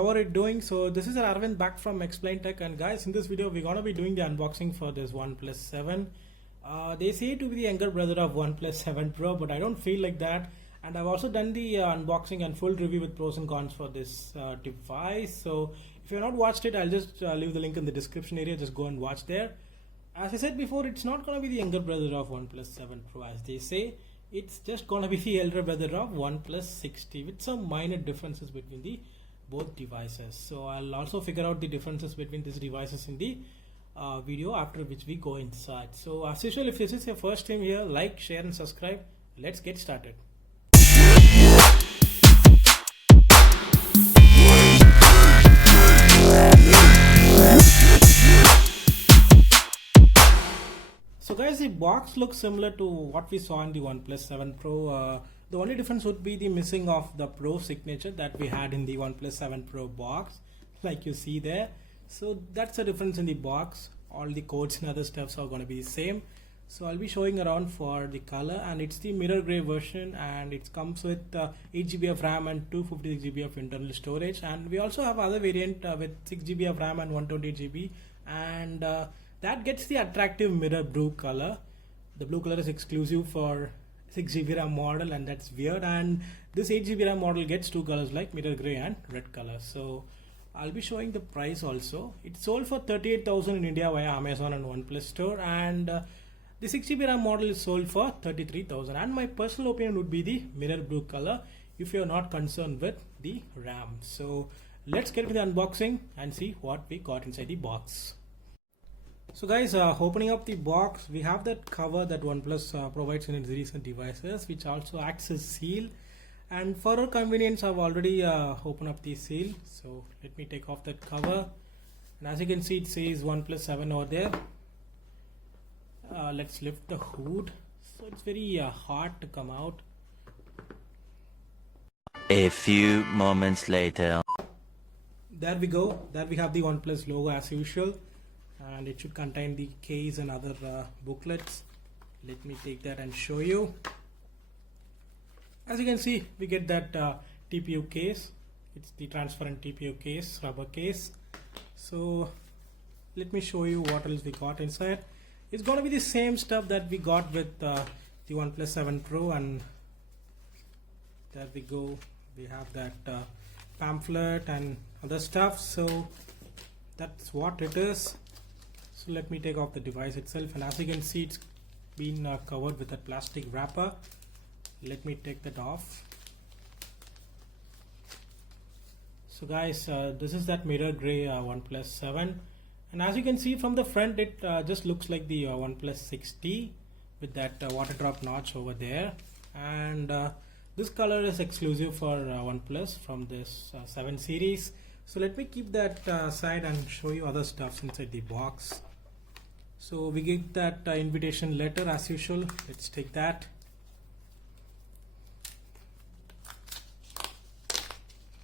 how are you doing? So this is Arvind back from Explain Tech, and guys, in this video we're gonna be doing the unboxing for this OnePlus 7. They say to be the younger brother of OnePlus 7 Pro, but I don't feel like that. And I've also done the unboxing and full review with pros and cons for this device. So if you've not watched it, I'll just leave the link in the description area. Just go and watch there. As I said before, it's not gonna be the younger brother of OnePlus 7 Pro, as they say. It's just gonna be the elder brother of OnePlus 60 with some minor differences between the both devices. So I'll also figure out the differences between these devices in the video, after which we go inside. So as usual, if this is your first time here, like, share and subscribe. Let's get started. So guys, the box looks similar to what we saw in the OnePlus 7 Pro. The only difference would be the missing of the Pro signature that we had in the OnePlus 7 Pro box, like you see there. So that's the difference in the box. All the codes and other stuffs are going to be the same. So I'll be showing around for the color, and it's the mirror gray version, and it comes with 8 GB of RAM and 256 GB of internal storage. And we also have other variant with 6 GB of RAM and 128 GB, and that gets the attractive mirror blue color. The blue color is exclusive for 6 GB RAM model, and that's weird. And this 8 GB RAM model gets two colors like mirror gray and red color. So I'll be showing the price also. It's sold for 38,000 in India via Amazon and OnePlus store, and the 6 GB RAM model is sold for 33,000. And my personal opinion would be the mirror blue color if you're not concerned with the RAM. So let's get to the unboxing and see what we got inside the box. So guys, opening up the box, we have that cover that OnePlus provides in its recent devices, which also acts as seal. And for our convenience, I've already opened up the seal. So let me take off that cover. And as you can see, it says OnePlus 7 over there. Let's lift the hood. So it's very hard to come out. A few moments later. There we go. There we have the OnePlus logo as usual. And it should contain the case and other booklets. Let me take that and show you. As you can see, we get that TPU case. It's the transparent TPU case, rubber case. So let me show you what else we got inside. It's going to be the same stuff that we got with the OnePlus 7 Pro, and there we go. We have that pamphlet and other stuff. So that's what it is. So let me take off the device itself, and as you can see, it's been covered with a plastic wrapper. Let me take that off. So guys, this is that mirror gray OnePlus 7, and as you can see from the front, it just looks like the OnePlus 60 with that water drop notch over there. And this color is exclusive for OnePlus from this 7 series. So let me keep that aside and show you other stuff inside the box. So we get that invitation letter as usual. Let's take that.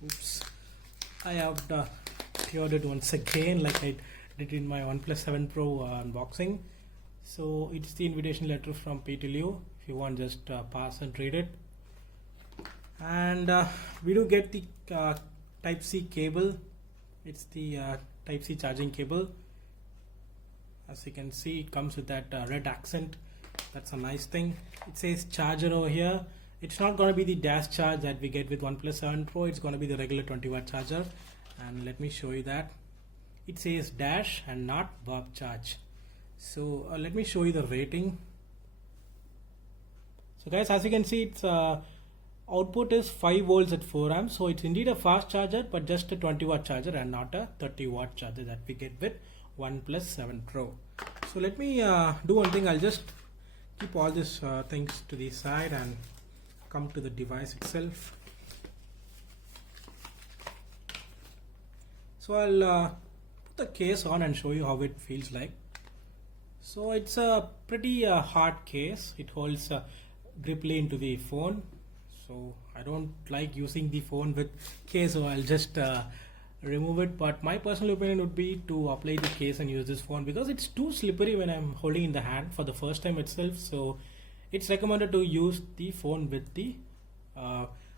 Oops, I have teared it once again like I did in my OnePlus 7 Pro unboxing. So it's the invitation letter from PTLU. If you want, just pass and read it. And we do get the Type-C cable. It's the Type-C charging cable. As you can see, it comes with that red accent. That's a nice thing. It says charger over here. It's not going to be the dash charge that we get with OnePlus 7 Pro. It's going to be the regular 20-watt charger. And let me show you that. It says dash and not burp charge. So let me show you the rating. So guys, as you can see, its output is 5 volts at 4 amps. So it's indeed a fast charger, but just a 20-watt charger and not a 30-watt charger that we get with OnePlus 7 Pro. So let me do one thing. I'll just keep all these things to the side and come to the device itself. So I'll put the case on and show you how it feels like. So it's a pretty hard case. It holds griply into the phone. So I don't like using the phone with case, so I'll just remove it. But my personal opinion would be to apply the case and use this phone, because it's too slippery when I'm holding in the hand for the first time itself. So it's recommended to use the phone with the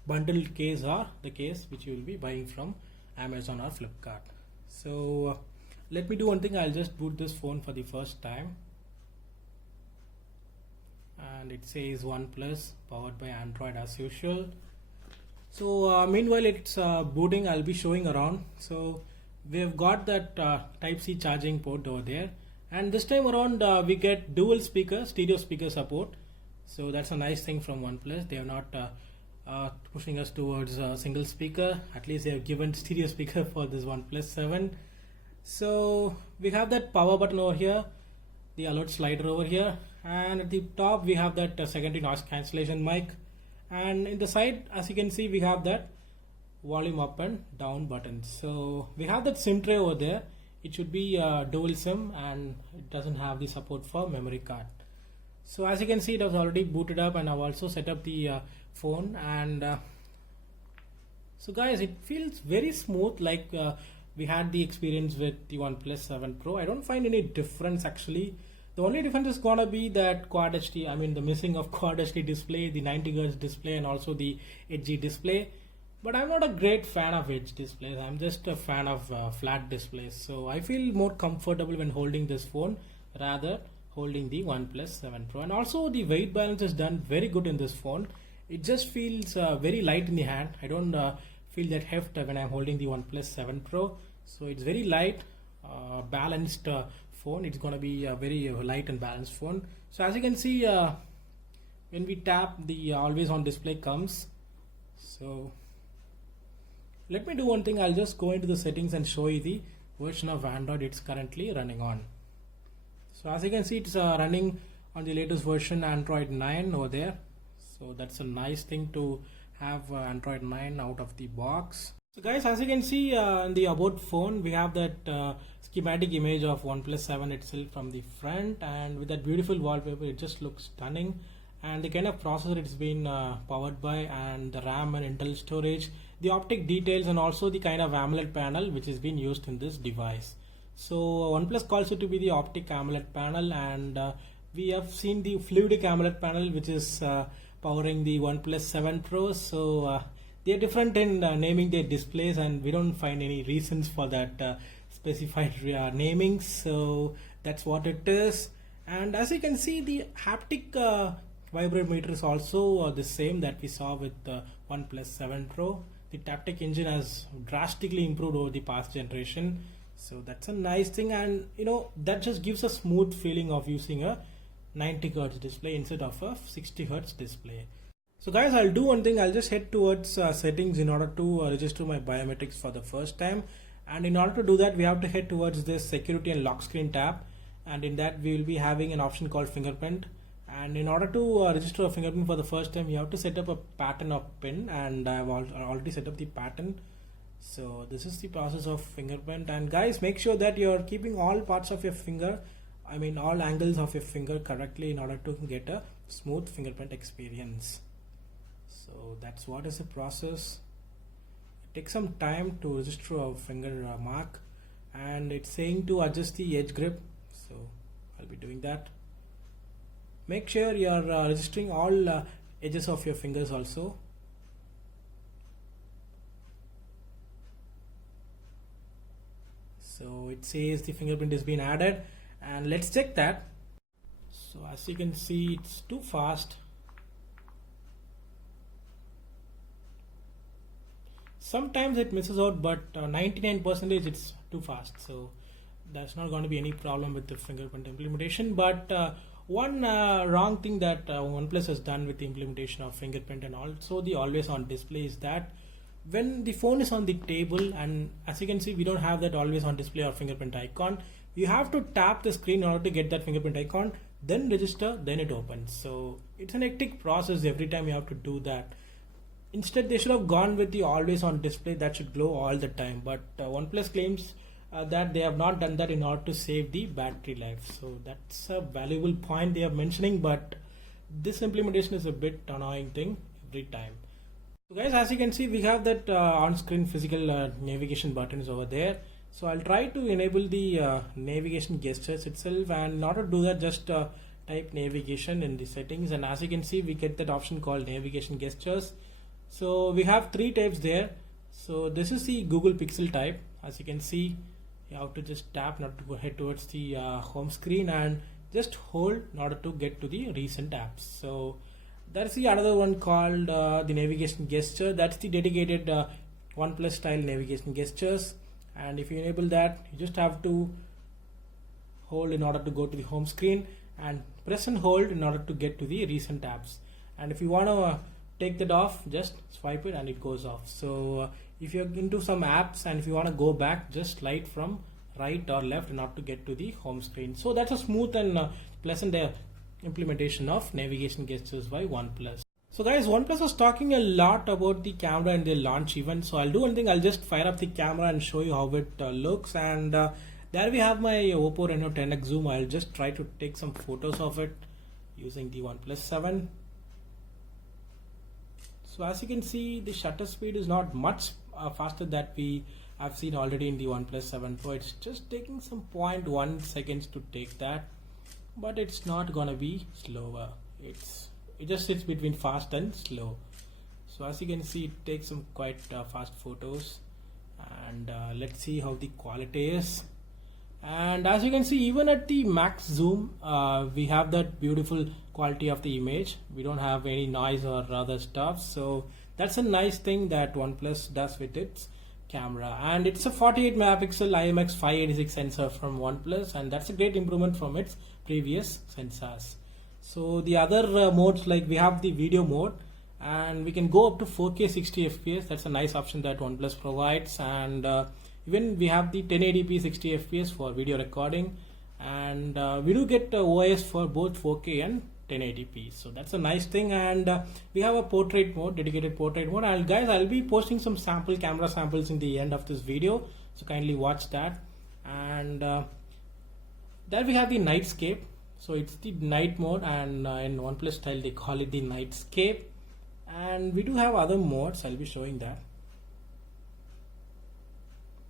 bundled case or the case which you will be buying from Amazon or Flipkart. So let me do one thing. I'll just boot this phone for the first time, and it says OnePlus powered by Android as usual. So meanwhile it's booting, I'll be showing around. So we have got that Type-C charging port over there, and this time around we get dual speaker, stereo speaker support. So that's a nice thing from OnePlus. They are not pushing us towards a single speaker. At least they have given stereo speaker for this OnePlus 7. So we have that power button over here, the alert slider over here, and at the top we have that secondary noise cancellation mic, and in the side, as you can see, we have that volume up and down buttons. So we have that SIM tray over there. It should be dual SIM, and it doesn't have the support for memory card. So as you can see, it was already booted up, and I've also set up the phone. And so guys, it feels very smooth, like we had the experience with the OnePlus 7 Pro. I don't find any difference actually. The only difference is gonna be that Quad HD, I mean the missing of Quad HD display, the 90 Hz display, and also the edgy display. But I'm not a great fan of edge displays. I'm just a fan of flat displays. So I feel more comfortable when holding this phone rather holding the OnePlus 7 Pro. And also the weight balance is done very good in this phone. It just feels very light in the hand. I don't feel that heft when I'm holding the OnePlus 7 Pro. So it's very light, balanced phone. It's gonna be a very light and balanced phone. So as you can see, when we tap, the always on display comes. So let me do one thing. I'll just go into the settings and show you the version of Android it's currently running on. So as you can see, it's running on the latest version, Android 9 over there. So that's a nice thing to have Android 9 out of the box. So guys, as you can see in the about phone, we have that schematic image of OnePlus 7 itself from the front, and with that beautiful wallpaper, it just looks stunning. And the kind of processor it's been powered by, and the RAM and Intel storage, the optic details, and also the kind of AMOLED panel which is being used in this device. So OnePlus calls it to be the optic AMOLED panel, and we have seen the fluidic AMOLED panel which is powering the OnePlus 7 Pro. So they are different in naming their displays, and we don't find any reasons for that specified naming. So that's what it is. And as you can see, the haptic vibrometer is also the same that we saw with the OnePlus 7 Pro. The Taptic engine has drastically improved over the past generation. So that's a nice thing, and you know, that just gives a smooth feeling of using a 90 Hz display instead of a 60 Hz display. So guys, I'll do one thing. I'll just head towards settings in order to register my biometrics for the first time. And in order to do that, we have to head towards this security and lock screen tab. And in that, we will be having an option called fingerprint. And in order to register a fingerprint for the first time, you have to set up a pattern of PIN. And I've already set up the pattern. So this is the process of fingerprint. And guys, make sure that you're keeping all parts of your finger, I mean all angles of your finger correctly in order to get a smooth fingerprint experience. So that's what is the process. It takes some time to register a finger mark, and it's saying to adjust the edge grip. So I'll be doing that. Make sure you're registering all edges of your fingers also. So it says the fingerprint is being added, and let's check that. So as you can see, it's too fast. Sometimes it misses out, but 99% it's too fast. So that's not going to be any problem with the fingerprint implementation. But one wrong thing that OnePlus has done with the implementation of fingerprint and also the always on display is that when the phone is on the table, and as you can see, we don't have that always on display or fingerprint icon. You have to tap the screen in order to get that fingerprint icon, then register, then it opens. So it's an hectic process every time you have to do that. Instead, they should have gone with the always on display that should glow all the time. But OnePlus claims that they have not done that in order to save the battery life. So that's a valuable point they are mentioning, but this implementation is a bit annoying thing every time. So guys, as you can see, we have that on-screen physical navigation buttons over there. So I'll try to enable the navigation gestures itself, and in order to do that, just type navigation in the settings, and as you can see, we get that option called navigation gestures. So we have three types there. So this is the Google Pixel type. As you can see, you have to just tap not to go head towards the home screen and just hold in order to get to the recent apps. So there's the another one called the navigation gesture. That's the dedicated OnePlus style navigation gestures, and if you enable that, you just have to hold in order to go to the home screen and press and hold in order to get to the recent apps. And if you want to take that off, just swipe it and it goes off. So if you're into some apps and if you want to go back, just slide from right or left in order to get to the home screen. So that's a smooth and pleasant implementation of navigation gestures by OnePlus. So guys, OnePlus was talking a lot about the camera in their launch event. So I'll do one thing, I'll just fire up the camera and show you how it looks. And there we have my Oppo Reno 10X zoom. I'll just try to take some photos of it using the OnePlus 7. So as you can see, the shutter speed is not much faster that we have seen already in the OnePlus 7 Pro. It's just taking some 0.1 seconds to take that, but it's not gonna be slower. It just sits between fast and slow. So as you can see, it takes some quite fast photos, and let's see how the quality is. And as you can see, even at the max zoom, we have that beautiful quality of the image. We don't have any noise or other stuff. So that's a nice thing that OnePlus does with its camera. And it's a 48 megapixel IMX586 sensor from OnePlus, and that's a great improvement from its previous sensors. So the other modes, like we have the video mode, and we can go up to 4K 60 FPS. That's a nice option that OnePlus provides. And even we have the 1080p 60 FPS for video recording, and we do get OIS for both 4K and 1080p. So that's a nice thing. And we have a portrait mode, dedicated portrait mode. And guys, I'll be posting some camera samples in the end of this video, so kindly watch that. And there we have the nightscape. So it's the night mode, and in OnePlus style they call it the nightscape. And we do have other modes, I'll be showing that.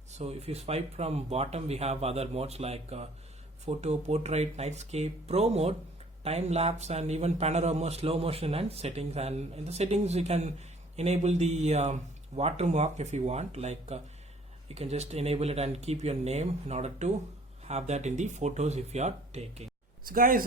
So if you swipe from bottom, we have other modes like photo, portrait, nightscape, pro mode, time lapse, and even panorama, slow motion, and settings. And in the settings you can enable the watermark if you want, like you can just enable it and keep your name in order to have that in the photos if you are taking. So guys,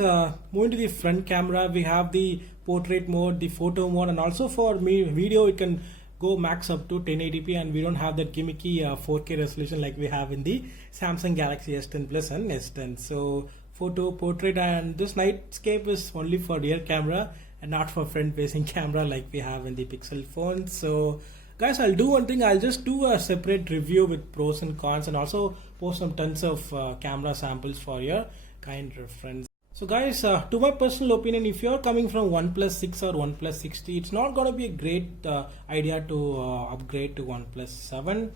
moving to the front camera, we have the portrait mode, the photo mode, and also for video it can go max up to 1080p, and we don't have that gimmicky 4K resolution like we have in the Samsung Galaxy S10 Plus and S10. So photo, portrait, and this nightscape is only for rear camera and not for front facing camera like we have in the Pixel phone. So guys, I'll do one thing, I'll just do a separate review with pros and cons, and also post some tons of camera samples for your kind reference. So guys, to my personal opinion, if you're coming from OnePlus 6 or OnePlus 60, it's not going to be a great idea to upgrade to OnePlus 7.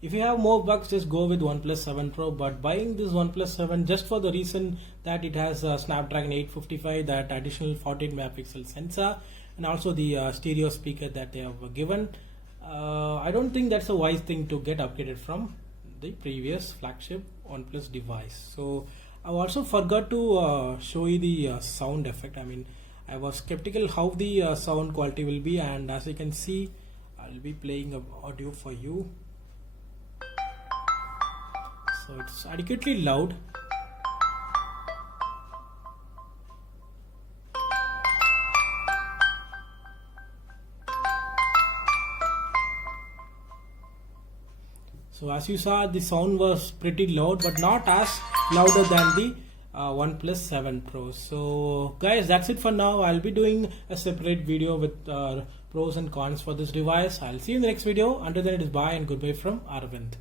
If you have more bucks, just go with OnePlus 7 Pro. But buying this OnePlus 7 just for the reason that it has a Snapdragon 855, that additional 48 megapixel sensor, and also the stereo speaker that they have given, I don't think that's a wise thing to get upgraded from the previous flagship OnePlus device. So I also forgot to show you the sound effect. I mean, I was skeptical how the sound quality will be, and as you can see, I'll be playing audio for you. So it's adequately loud. So as you saw, the sound was pretty loud, but not as louder than the OnePlus 7 Pro. So guys, that's it for now. I'll be doing a separate video with pros and cons for this device. I'll see you in the next video. Until then, it is bye and goodbye from Arvind.